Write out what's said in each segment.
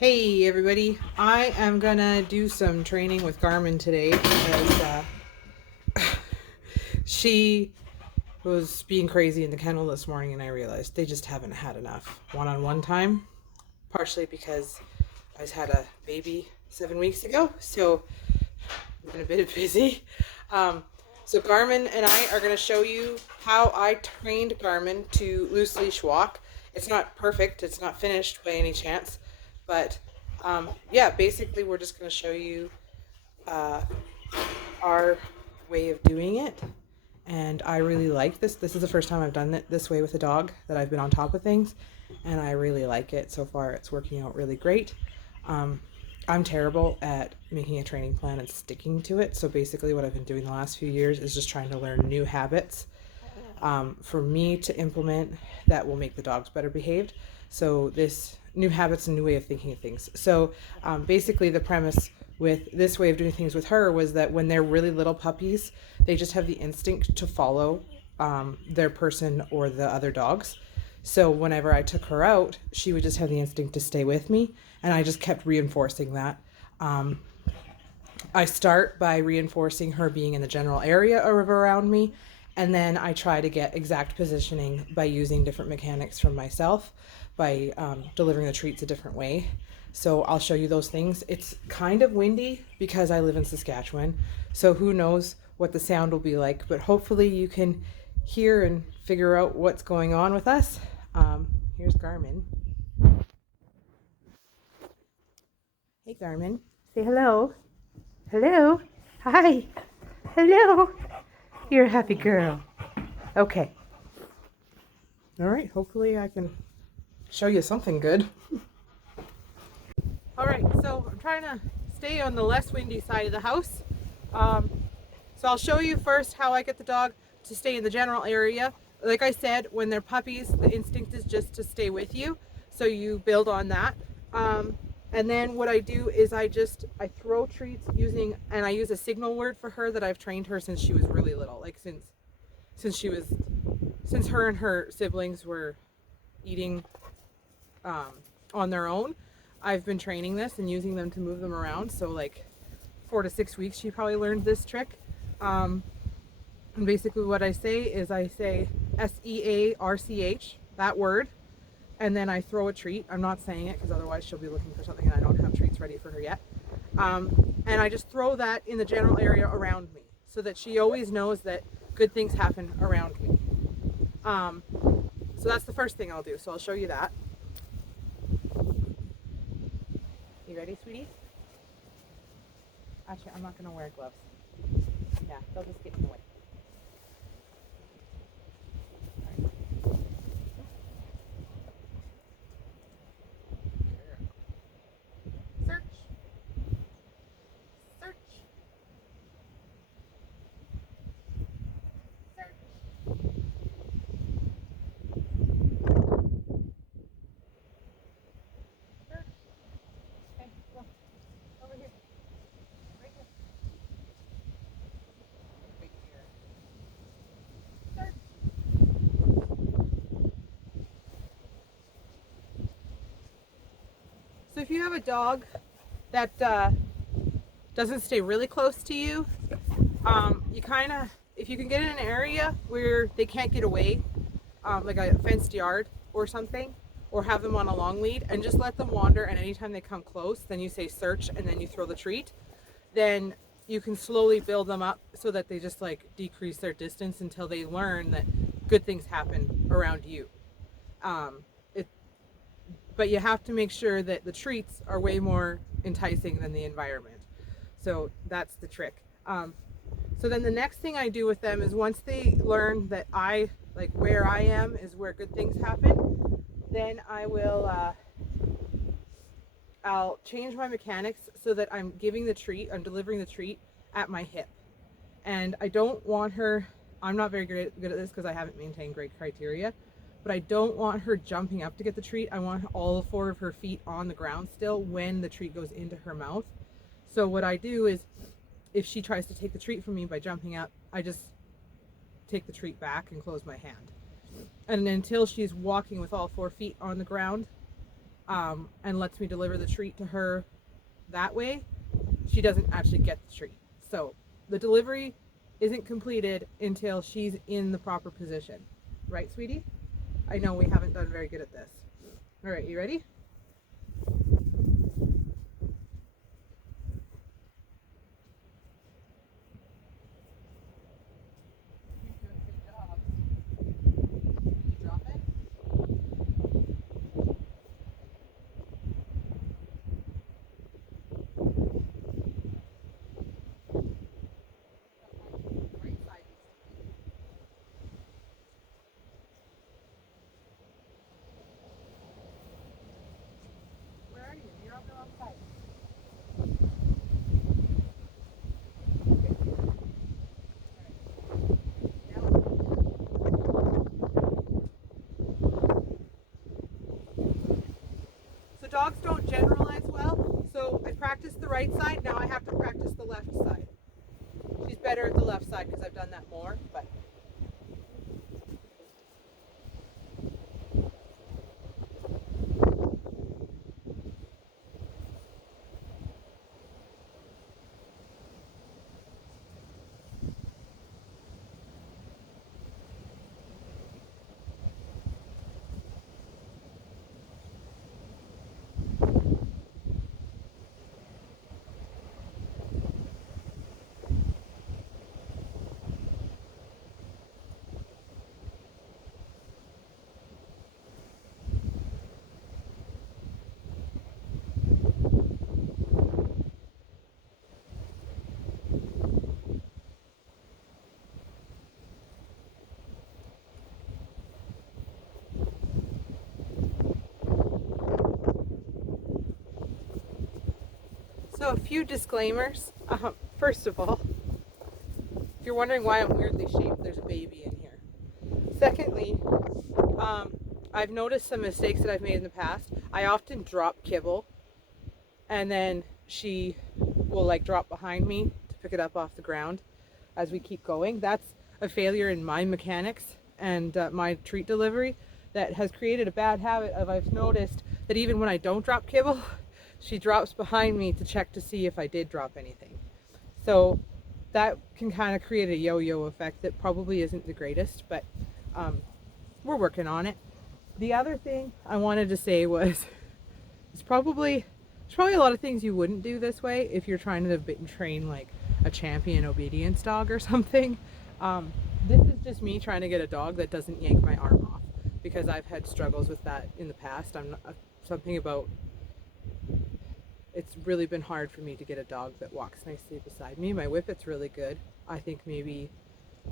Hey everybody, I am gonna do some training with Garmin today because she was being crazy in the kennel this morning and I realized they just haven't had enough one-on-one time, partially because I just had a baby 7 weeks ago, so I've been a bit busy. Um, so Garmin and I are going to show you how I trained Garmin to loose leash walk. It's not perfect, it's not finished by any chance, but yeah, basically we're just going to show you uh, our way of doing it. And I really like this. This is the first time I've done it this way with a dog, that I've been on top of things, and I really like it. So far, it's working out really great. Um, I'm terrible at making a training plan and sticking to it. So basically, what I've been doing the last few years is just trying to learn new habits for me to implement that will make the dogs better behaved. So this new habits and new way of thinking of things. So basically the premise with this way of doing things with her was that when they're really little puppies, they just have the instinct to follow their person or the other dogs. So whenever I took her out, she would just have the instinct to stay with me, and I just kept reinforcing that. I start by reinforcing her being in the general area around me, and then I try to get exact positioning by using different mechanics from myself, by delivering the treats a different way. So I'll show you those things. It's kind of windy because I live in Saskatchewan, so who knows what the sound will be like, but hopefully you can hear and figure out what's going on with us. Here's Garmin. Hey Garmin, say hello. Hello. Hi. Hello. You're a happy girl. Okay. All right. Hopefully I can show you something good. All right. So I'm trying to stay on the less windy side of the house. Um, so I'll show you first how I get the dog to stay in the general area. Like I said, when they're puppies, the instinct is just to stay with you. So you build on that. And then what I do is I throw treats and I use a signal word for her that I've trained her since she was really little, like since her and her siblings were eating on their own. I've been training this and using them to move them around. So like 4 to 6 weeks, she probably learned this trick. And basically what I say is I say SEARCH, that word, and then I throw a treat. I'm not saying it because otherwise she'll be looking for something and I don't have treats ready for her yet. And I just throw that in the general area around me so that she always knows that good things happen around me. So that's the first thing I'll do. So I'll show you that. You ready, sweetie? Actually, I'm not going to wear gloves. Yeah, they'll just get in the way. Search. Search. Search. Search. Okay, go. Over here. Right here. Right here. Search. So if you have a dog that doesn't stay really close to you, you kind of, if you can get in an area where they can't get away, like a fenced yard or something, or have them on a long lead and just let them wander, and anytime they come close, then you say search and then you throw the treat, then you can slowly build them up so that they just like decrease their distance until they learn that good things happen around you. Um, it, but you have to make sure that the treats are way more enticing than the environment. So that's the trick. So then the next thing I do with them is once they learn that where I am is where good things happen, then I'll change my mechanics so that I'm delivering the treat at my hip. And I don't want her, I'm not very good at this because I haven't maintained great criteria, but I don't want her jumping up to get the treat. I want all 4 of her feet on the ground still when the treat goes into her mouth. So what I do is, if she tries to take the treat from me by jumping up, I just take the treat back and close my hand. And until she's walking with all 4 feet on the ground, and lets me deliver the treat to her that way, she doesn't actually get the treat. So the delivery isn't completed until she's in the proper position. Right, sweetie? I know we haven't done very good at this. All right, you ready? Dogs don't generalize well, so I practiced the right side, now I have to practice the left side. She's better at the left side because I've done that more, but so a few disclaimers. First of all, if you're wondering why I'm weirdly shaped, there's a baby in here. Secondly, I've noticed some mistakes that I've made in the past. I often drop kibble and then she will like drop behind me to pick it up off the ground as we keep going. That's a failure in my mechanics and my treat delivery that has created a bad habit of, I've noticed that even when I don't drop kibble, she drops behind me to check to see if I did drop anything. So that can kind of create a yo-yo effect that probably isn't the greatest, but we're working on it. The other thing I wanted to say was there's probably a lot of things you wouldn't do this way if you're trying to train like a champion obedience dog or something. This is just me trying to get a dog that doesn't yank my arm off, because I've had struggles with that in the past. Something about it's really been hard for me to get a dog that walks nicely beside me. My Whippet's really good. I think maybe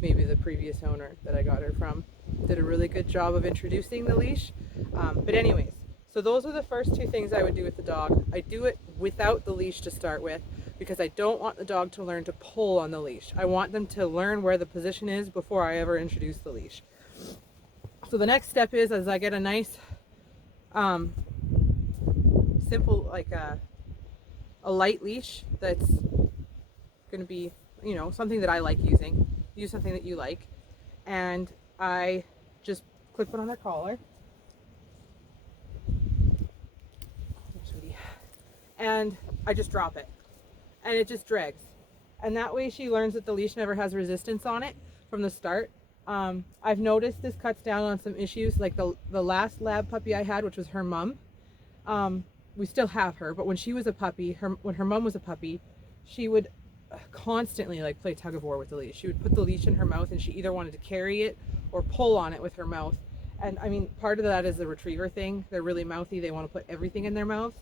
the previous owner that I got her from did a really good job of introducing the leash. But anyways, so those are the first two things I would do with the dog. I do it without the leash to start with because I don't want the dog to learn to pull on the leash. I want them to learn where the position is before I ever introduce the leash. So the next step is, as I get a nice simple, like a light leash that's going to be, you know, something that I like using. Use something that you like. And I just clip it on their collar. And I just drop it. And it just drags. And that way she learns that the leash never has resistance on it from the start. I've noticed this cuts down on some issues, like the last lab puppy I had, which was her mum. We still have her, but when she was a puppy, when her mom was a puppy, she would constantly like play tug of war with the leash. She would put the leash in her mouth and she either wanted to carry it or pull on it with her mouth. And I mean, part of that is the retriever thing. They're really mouthy. They want to put everything in their mouths.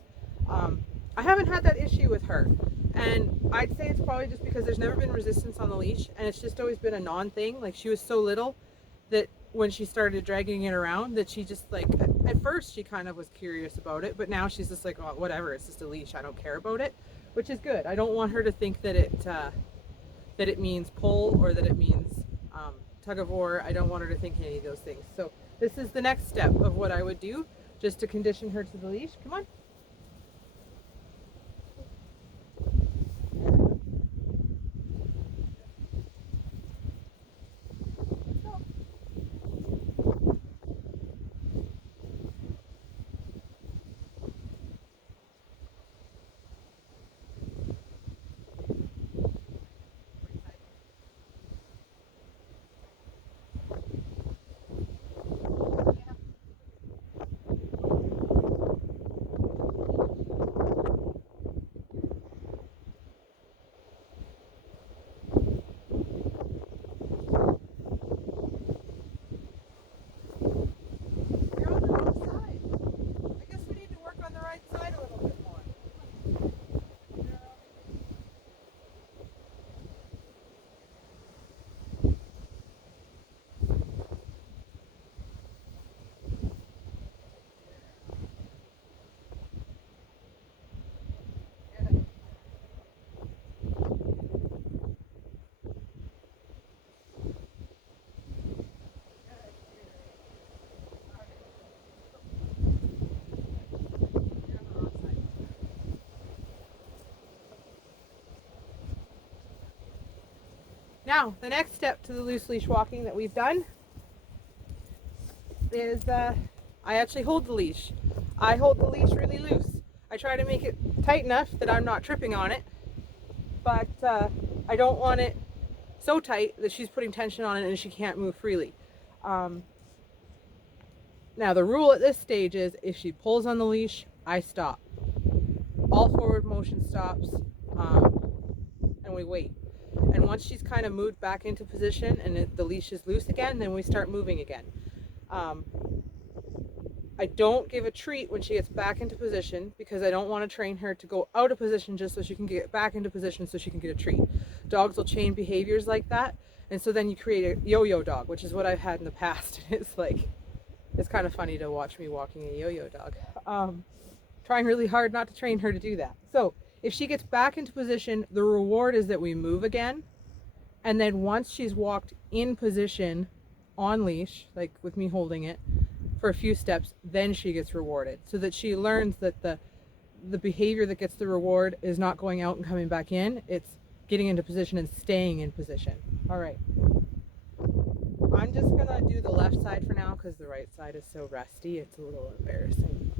I haven't had that issue with her. And I'd say it's probably just because there's never been resistance on the leash and it's just always been a non-thing. Like she was so little that when she started dragging it around, that she just like, at first she kind of was curious about it, but now she's just like, oh, whatever, it's just a leash, I don't care about it, which is good. I don't want her to think that it means pull or that it means tug of war. I don't want her to think any of those things. So this is the next step of what I would do just to condition her to the leash. Come on. Now, the next step to the loose leash walking that we've done is I actually hold the leash. I hold the leash really loose. I try to make it tight enough that I'm not tripping on it, but I don't want it so tight that she's putting tension on it and she can't move freely. Now the rule at this stage is if she pulls on the leash, I stop. All forward motion stops, and we wait. And once she's kind of moved back into position and the leash is loose again, then we start moving again. I don't give a treat when she gets back into position because I don't want to train her to go out of position just so she can get back into position so she can get a treat. Dogs will chain behaviors like that, and so then you create a yo-yo dog, which is what I've had in the past. It's like, it's kind of funny to watch me walking a yo-yo dog. Trying really hard not to train her to do that. So if she gets back into position, the reward is that we move again, and then once she's walked in position on leash, like with me holding it, for a few steps, then she gets rewarded, so that she learns that the behavior that gets the reward is not going out and coming back in, it's getting into position and staying in position. All right, I'm just gonna do the left side for now because the right side is so rusty, it's a little embarrassing.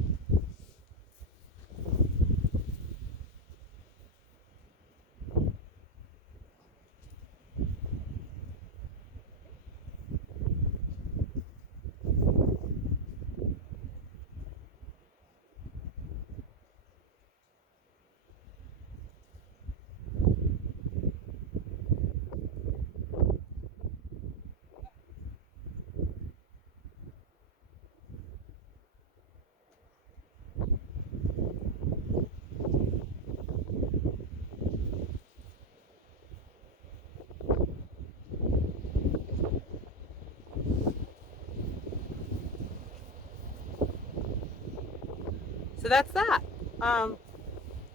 So that's that.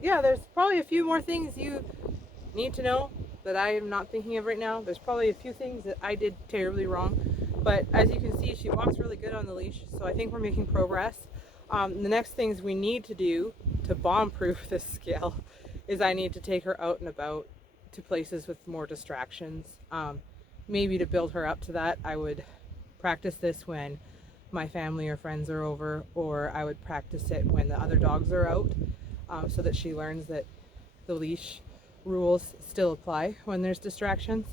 Yeah, there's probably a few more things you need to know that I am not thinking of right now. There's probably a few things that I did terribly wrong, but as you can see, she walks really good on the leash, so I think we're making progress. The next things we need to do to bomb-proof this scale is I need to take her out and about to places with more distractions. Maybe to build her up to that, I would practice this when my family or friends are over, or I would practice it when the other dogs are out, so that she learns that the leash rules still apply when there's distractions.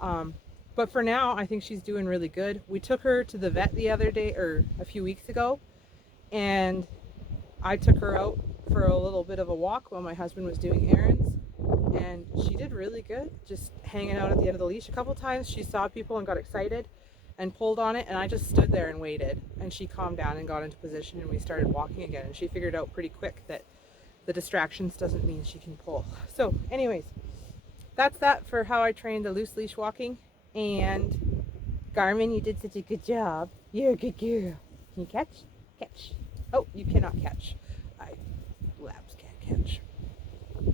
But for now, I think she's doing really good. We took her to the vet the other day, or a few weeks ago, and I took her out for a little bit of a walk while my husband was doing errands, and she did really good, just hanging out at the end of the leash. A couple times she saw people and got excited and pulled on it, and I just stood there and waited, and she calmed down and got into position, and we started walking again, and she figured out pretty quick that the distractions doesn't mean she can pull. So anyways, that's that for how I trained the loose leash walking. And Garmin, you did such a good job. You're a good girl. Can you catch? Catch. Oh, you cannot catch. Labs can't catch.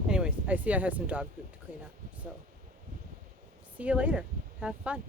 Anyways, I see I have some dog poop to clean up, so see you later. Have fun.